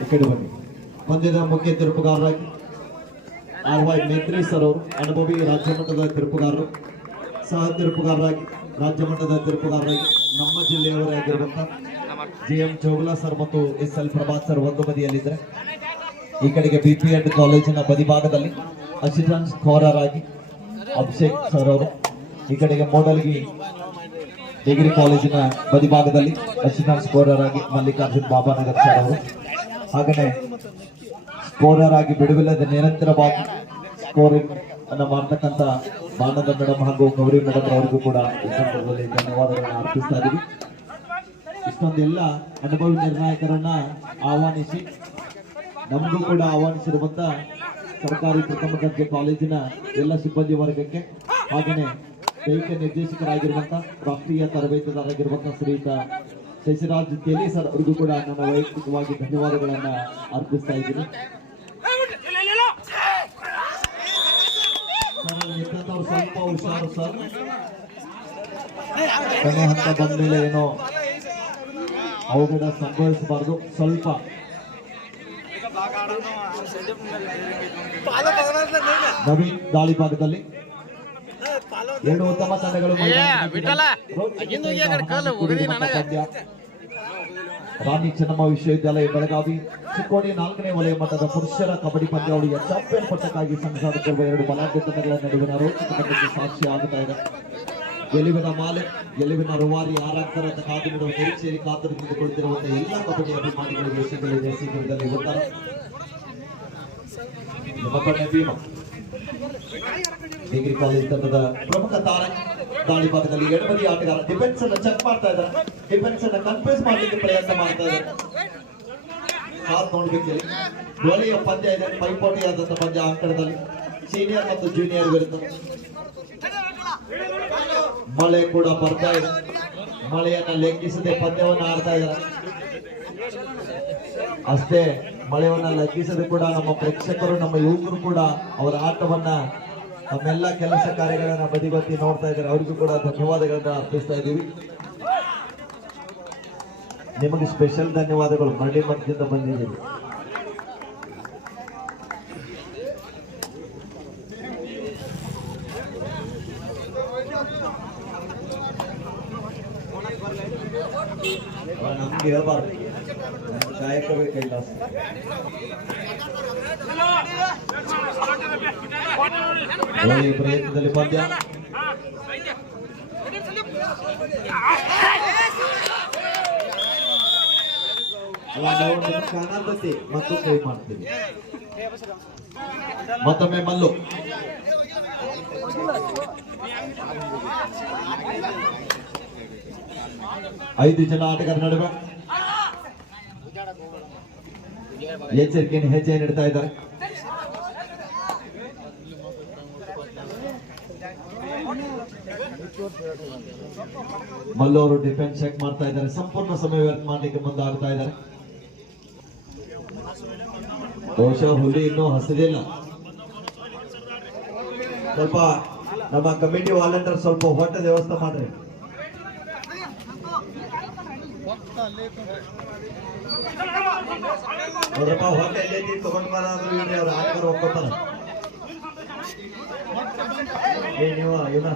ಈ ಕಡೆ ಬನ್ನಿ. ಪಂದ್ಯದ ಮುಖ್ಯ ತೀರ್ಪುಗಾರರಾಗಿ RY ಮೇತ್ರಿ ಸರ್ ಅವರು, ಅನುಭವಿ ರಾಜ್ಯ ಮಟ್ಟದ ತೀರ್ಪುಗಾರರು. ಸಹ ತೀರ್ಪುಗಾರರಾಗಿ ರಾಜ್ಯ ಮಟ್ಟದ ತೀರ್ಪುಗಾರರಾಗಿ ನಮ್ಮ ಜಿಲ್ಲೆಯವರೇ ಆಗಿರುವಂತಹ GM ಜೋಗುಲ ಸರ್ ಮತ್ತು SL ಪ್ರಭಾತ್ ಸರ್ ಒಂದು ಬದಿಯಲ್ಲಿದ್ದಾರೆ. ಈ ಕಡೆಗೆ BPEd ಕಾಲೇಜಿನ ಬದಿಭಾಗದಲ್ಲಿ ಅಸಿಸ್ಟೆಂಟ್ ಸ್ಕೋರರ್ ಆಗಿ ಅಭಿಷೇಕ್ ಸರ್ ಅವರು. ಈ ಕಡೆಗೆ ಮೋಡಲ್ಗಿ ಡಿಗ್ರಿ ಕಾಲೇಜಿನ ಬದಿಭಾಗದಲ್ಲಿ ಅಸಿಸ್ಟೆಂಟ್ ಸ್ಕೋರರ್ ಆಗಿ ಮಲ್ಲಿಕಾರ್ಜುನ್ ಬಾಬಾನಗರ್ ಸರ್ ಅವರು. ಹಾಗೆಯೇ ಸ್ಕೋರರ್ ಆಗಿ ಬಿಡುವಿಲ್ಲದೆ ನಿರಂತರವಾಗಿ ಸ್ಕೋರಿಂಗ್ ಅನ್ನು ಮಾಡ್ತಕ್ಕಂಥ ಬಾಣದ ಮೇಡಮ್ ಹಾಗೂ ಗೌರಿ ಮೇಡಮ್ ಅವರಿಗೂ ಕೂಡ ಈ ಸಂದರ್ಭದಲ್ಲಿ ಧನ್ಯವಾದಗಳನ್ನು ಅರ್ಪಿಸ್ತಾ ಇದ್ದೀವಿ. ಇಷ್ಟೊಂದೆಲ್ಲ ಅನುಭವಿ ನಿರ್ಣಾಯಕರನ್ನ ಆಹ್ವಾನಿಸಿ ನಮಗೂ ಕೂಡ ಆಹ್ವಾನಿಸಿರುವಂತ ಸರ್ಕಾರಿ ಪ್ರಥಮ ದರ್ಜೆ ಕಾಲೇಜಿನ ಎಲ್ಲ ಸಿಬ್ಬಂದಿ ವರ್ಗಕ್ಕೆ, ಹಾಗೆಯೇ ದೈಹಿಕ ನಿರ್ದೇಶಕರಾಗಿರುವಂತಹ ರಾಷ್ಟ್ರೀಯ ತರಬೇತುದಾರರಾಗಿರುವಂತಹ ಶ್ರೀಯುತ ಶಶಿರಾಜ್ ತೇಲಿ ಸರ್ ಅವರಿಗೂ ಕೂಡ ನನ್ನ ವೈಯಕ್ತಿಕವಾಗಿ ಧನ್ಯವಾದಗಳನ್ನ ಅರ್ಪಿಸ್ತಾ ಇದ್ದೀನಿ. ಸ್ವಲ್ಪ ಹುಷಾರು ಸರ್, ಕೊನೆ ಹಂತ ಬಂದ ಮೇಲೆ ಏನೋ ಅವಘಡ ಸಂಭವಿಸಬಾರದು. ಸ್ವಲ್ಪ ನವೀನ್ ದಾಳಿ ಭಾಗದಲ್ಲಿ ಎರಡು ಉತ್ತಮ ತಂಡಗಳು. ರಾಣಿ ಚೆನ್ನಮ್ಮ ವಿಶ್ವವಿದ್ಯಾಲಯ ಬೆಳಗಾವಿ ಚಿಕ್ಕೋಡಿ 4ನೇ ವಲಯ ಮಟ್ಟದ ಪುರುಷರ ಕಬಡ್ಡಿ ಪಂದ್ಯಾವಳಿಯ ಚಾಂಪಿಯನ್ ಪಟ್ಟಕ್ಕಾಗಿ ಸಂಘಟಿಸಿರುವ ಎರಡು ಬಲಾಢ್ಯ ತಂಡಗಳ ನಡುವಿನ ರೋಚಕ ಪಂದ್ಯಕ್ಕೆ ಸಾಕ್ಷಿ ಆಗುತ್ತಾ ಇದೆ. ಗೆಲುವಿನ ಮಾಲೆ, ಗೆಲುವಿನ ರೂವಾರಿ ಯಾರಾಗ್ತಾರೆ ಅಂತ ಕಾದು ನೀಡುವ ನಿರೀಕ್ಷೆಯಲ್ಲಿ ಕಾತುರದಿಂದ ಕುಳಿತಿರುವಂತಹ ಎಲ್ಲ ಕಬಡ್ಡಿ ಅಭಿಮಾನಿಗಳಿಗೆ ಶೀಘ್ರದಲ್ಲಿ ಇರುತ್ತಾರೆ. ಮತ್ತೊಮ್ಮೆ ಭೀಮ ಡಿಗ್ರಿ ಕಾಲೇಜ್ ತಂಡದ ಪ್ರಮುಖ ತಾರೆ ದಾಳಿ ಭಾಗದಲ್ಲಿ ಎಡಬದಿ ಆಟಗಾರ ಡಿಫೆನ್ಸ್ ಅನ್ನ ಚೆಕ್ ಮಾಡ್ತಾ ಇದ್ದಾರೆ. ಡಿಫೆನ್ಸ್ ಅನ್ನ ಕನ್ಫ್ಯೂಸ್ ಮಾಡಲಿಕ್ಕೆ ಪ್ರಯತ್ನ ಮಾಡ್ತಾ ಇದ್ದಾರೆ. ಕಾದ್ ನೋಡ್ಬೇಕು, ಒಳ್ಳೆಯ ಪಂದ್ಯ ಇದೆ, ಪೈಪೋಟಿಯಾದಂತಹ ಪಂದ್ಯ ಅಂಕಣದಲ್ಲಿ ಸೀನಿಯರ್ ಮತ್ತು ಜೂನಿಯರ್ ವಿರುದ್ಧ. ಮಳೆ ಕೂಡ ಬರ್ತಾ ಇದೆ, ಮಳೆಯನ್ನ ಲೆಕ್ಕಿಸದೆ ಪಂದ್ಯವನ್ನ ಆಡ್ತಾ ಇದ್ದಾರೆ. ಅಷ್ಟೇ ಮಳೆಯನ್ನ ಲೆಕ್ಕಿಸದೆ ಕೂಡ ನಮ್ಮ ಪ್ರೇಕ್ಷಕರು, ನಮ್ಮ ಯುವಕರು ಕೂಡ ಅವರ ಆಟವನ್ನ, ನಮ್ಮೆಲ್ಲ ಕೆಲಸ ಕಾರ್ಯಗಳನ್ನ ಬದಿಗೊತ್ತಿ ನೋಡ್ತಾ ಇದ್ದಾರೆ. ಅವರಿಗೂ ಕೂಡ ಧನ್ಯವಾದಗಳನ್ನ ಅರ್ಪಿಸ್ತಾ ಇದ್ದೀವಿ. ನಿಮಗೆ ಸ್ಪೆಷಲ್ ಧನ್ಯವಾದಗಳು, ಮರಳಿ ಮಠದಿಂದ ಬಂದಿದ್ದೀವಿ. ನಮ್ಗೆ ಹೇಳ್ಬಾರ್ದು, ಗಾಯಕವೇ ಕೈಲಾಸ. ಒಳ್ಳೆಯ ಪ್ರಯತ್ನದಲ್ಲಿ ಪಂದ್ಯ. ಕಾಣಾತತಿ ಮತ್ತು ಕೈ ಮಾಡ್ತೀವಿ. ಮತ್ತೊಮ್ಮೆ ಮಲ್ಲು ಐದು ಜನ ಆಟಗಾರ ನಡುವೆ ಎಚ್ಚರಿಕೆಯನ್ನು ಹೆಜ್ಜೆ ನೀಡ್ತಾ ಇದ್ದಾರೆ. ಮಲ್ಲು ಅವರು ಡಿಫೆನ್ಸ್ ಚೆಕ್ ಮಾಡ್ತಾ ಇದ್ದಾರೆ. ಸಂಪೂರ್ಣ ಸಮಯ ವ್ಯರ್ಥ ಮಾಡಲಿಕ್ಕೆ ಮುಂದಾಗ್ತಾ ಇದ್ದಾರೆ. ಬಹುಶಃ ಹುಲಿ ಇನ್ನೂ ಹಸಿದಿಲ್ಲ. ಸ್ವಲ್ಪ ನಮ್ಮ ಕಮಿಟಿ ವಾಲಂಟಿಯರ್ ಸ್ವಲ್ಪ ಹೊಟ್ಟೆ ವ್ಯವಸ್ಥೆ ಮಾಡ್ರಿ. ನೋಡ್ರಪ್ಪ, ಹೊಟ್ಟೆ ಎಲ್ಲೈತಿ ತಗೊಂಡ್ ಬರಾದ್ರು ಇವ್ರಿ ಅವ್ರ ಆಟಗಾರ ಒಪ್ಕೋತಾರ. ನೀವು ಇವನ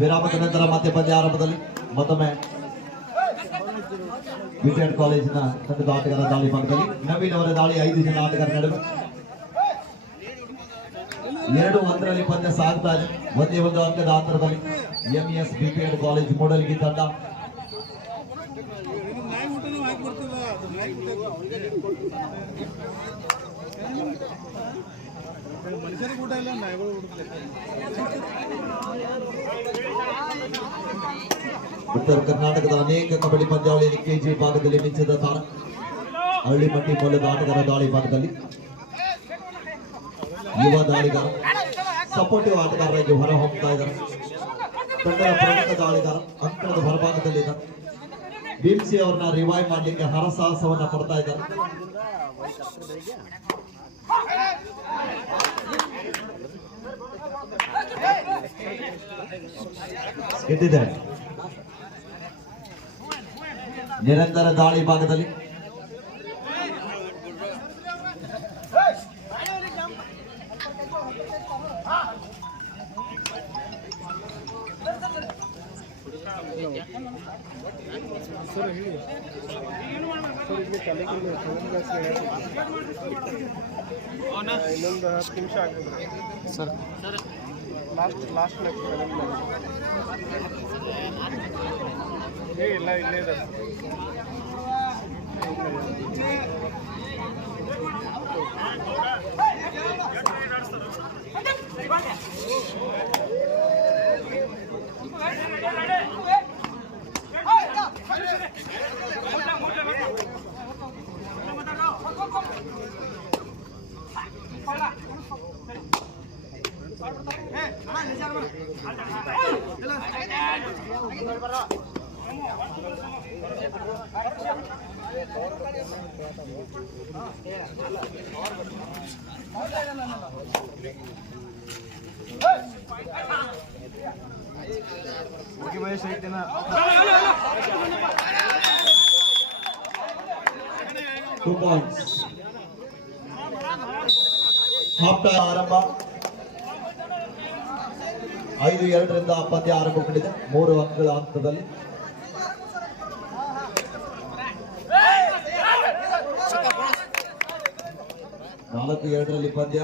ವಿರಾಮದ ನಂತರ ಮತ್ತೆ ಪಂದ್ಯ ಆರಂಭದಲ್ಲಿ ಮತ್ತೊಮ್ಮೆ BPEd ಕಾಲೇಜಿನ ತಂಡದ ಆಟಗಾರ ದಾಳಿ ಭಾಗದಲ್ಲಿ ನವೀನ್ ಅವರ ದಾಳಿ. 5 ಜನ ಆಟಗಾರ ನಡುವೆ 2-1ರಲ್ಲಿ ಪಂದ್ಯ ಸಾಗ್ತಾ ಇದೆ. ಒಂದೇ ಒಂದು ಅಂಕದ ಅಂತರದಲ್ಲಿ MES BPEd ಕಾಲೇಜ್ ಮೂಡಲ್ಗಿ ತಂಡ ಉತ್ತರ ಕರ್ನಾಟಕದ ಅನೇಕ ಕಬಡ್ಡಿ ಪಂದ್ಯಾವಳಿಯಲ್ಲಿ KG ಭಾಗದಲ್ಲಿ ಮಿಂಚಿದ ತಾರ ಹಳ್ಳಿಮಟ್ಟಿ ಮೂಲದ ಆಟಗಾರ ದಾಳಿ ಭಾಗದಲ್ಲಿ ಯುವ ದಾಳಿಗಾರ ಸಪೋರ್ಟಿವ್ ಆಟಗಾರರಾಗಿ ಹೊರ ಹೋಗ್ತಾ ಇದ್ದಾರೆ. ತಂಡದ ಪ್ರಮುಖ ದಾಳಿಗಾರ ಅಂಕಣದ ಹೊರಭಾಗದಲ್ಲಿದ್ದಾರೆ. ಭೀಮ್ಸಿ ಅವ್ರನ್ನ ರಿವೈವ್ ಮಾಡಲಿಕ್ಕೆ ಹರಸಾಹಸವನ್ನ ಪಡ್ತಾ ಇದ್ದಾರೆ. ಗೆದ್ದಿದ್ದಾರೆ. ನಿರಂತರ ದಾಳಿ ಭಾಗದಲ್ಲಿ ಇನ್ನೊಂದು 10 ನಿಮಿಷ ಆಗ್ತದೆ ಸರ್. ಲಾಸ್ಟ್ ಇಲ್ಲ ಇಲ್ಲೇ ಇದೆ. ವಯಸ್ಸು ಐತೆನಾ 2 points. ಹಾಫ್ ಟೈಮ್ ಆರಂಭ. 5-2 ಪಂದ್ಯ ಆರಂಭಗೊಂಡಿದೆ 3 ಅಂಕಗಳ ಹಂತದಲ್ಲಿ. ನಾಲ್ಕು 2 ಪಂದ್ಯ.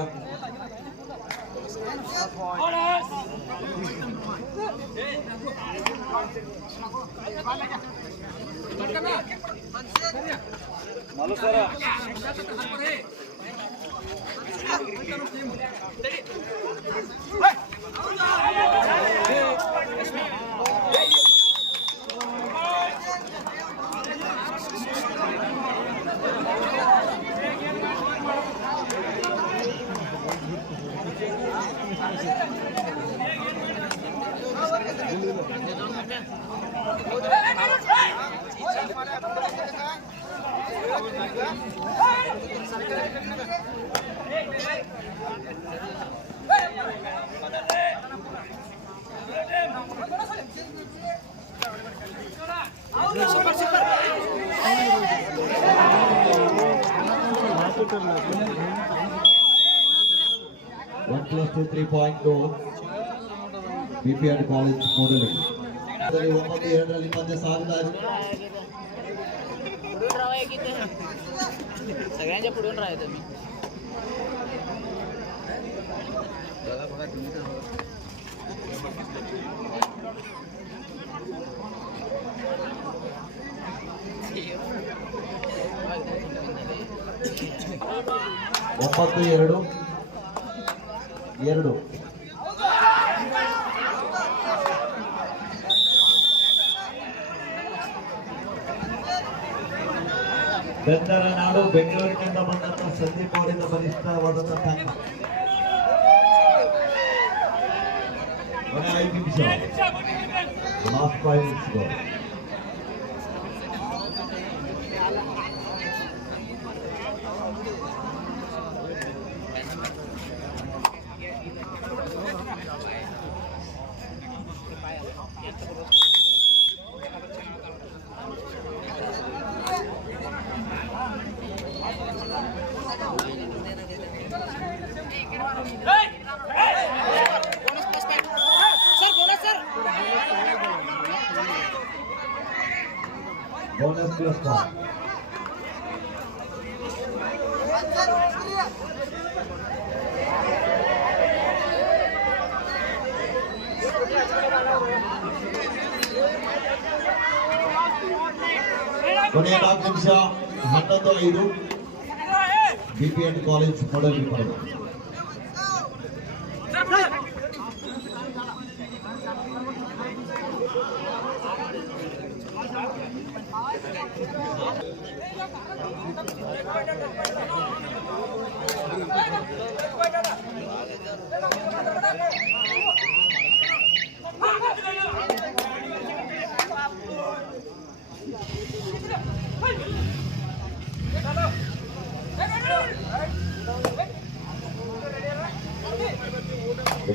One plus 2 3.2 BPN College Modeling. 9-2 ಪಂದ್ಯ ಸಾಗ್ತಾ ಇದೆ. सगळ्यांच्या पुढून राहायचं मी. ಒಂಬತ್ತು 2 ಬೆಂದರ ನಾಡು ಬೆಂಗಳೂರಿನಿಂದ ಬಂದಂತ ಸಂದೀಪ್ ಅವರಿಂದ ಬಲಿಷ್ಠವಾದಂತಹ ತಂಡ. ಕೊನೆ 5 ನಿಮಿಷ. Last 5 minutes. Bonus plus 1. ಕೊನೆಯ 4 ನಿಮಿಷ 11-5 BPN ಕಾಲೇಜ್ ಮೊಡಲ್ ಪಡೆದ.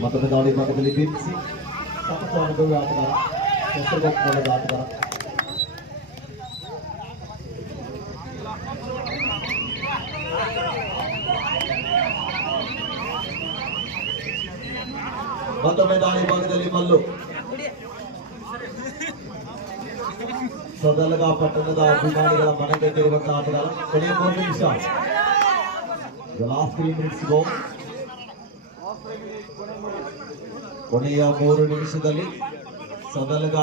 ಮತ್ತೊಮ್ಮೆ ದಾಳಿ ಭಾಗದಲ್ಲಿ ಬಿನ್ಸಿ ಸಾಕಷ್ಟು ಅನುಭವಿ ಆಟಗಾರ, ಹೆಸರುಗೊಪ್ಪದ ಆಟಗಾರ. ಮತ್ತೊಮ್ಮೆ ದಾಳಿ ಭಾಗದಲ್ಲಿ ಮಲ್ಲು. ಸದಲಗ ಪಟ್ಟಣದ ಅಭಿಮಾನಿಗಳ ಮನೆಗೆ ತಿರುವಂತಹ ಆಟಗಾರ. ಕೊನೆಯ 3 ನಿಮಿಷ. The last 3 minutes go. ಕೊನೆಯ 3 ನಿಮಿಷದಲ್ಲಿ ಸದಲಗ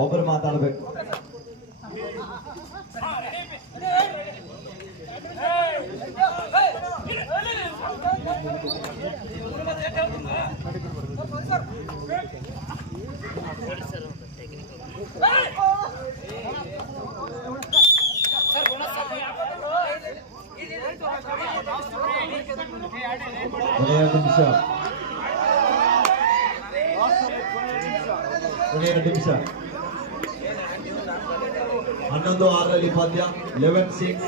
ಒಬ್ಬರು ಮಾತಾಡಬೇಕು. ಕೊನೆಯ ನಿಮಿಷ 11-6 ಪಂದ್ಯ. 11-6.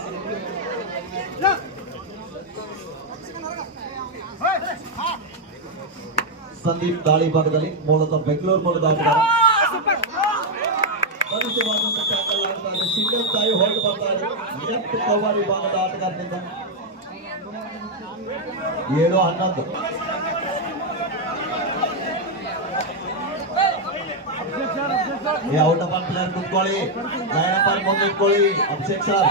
ಸಂದೀಪ್ ದಾಳಿ ಭಾಗದಲ್ಲಿ ಮೂಲತಃ ಬೆಂಗಳೂರು ಮೂಲದ ಆಟಗಾರ. ಸಿಂಗಲ್ ತಾಯಿ ಹೊರಟು ಬರ್ತಾರೆ ಲೆಫ್ಟ್ ಕವರ್ ವಿಭಾಗದ ಆಟಗಾರನಿಂದ. 7-11. ಔಟ್ ಆಫ್ ಪ್ಲೇಯರ್ ಕುತ್ಕೊಳ್ಳಿ, ಲೈನ್ ಮುಂದೆ ಇಟ್ಕೊಳ್ಳಿ. ಅಭಿಷೇಕ್ ಸರ್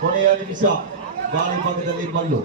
ಕೊನೆಯ ನಿಮಿಷ ಗಾಳಿ ಭಾಗದಲ್ಲಿ ಮಲ್ಲು.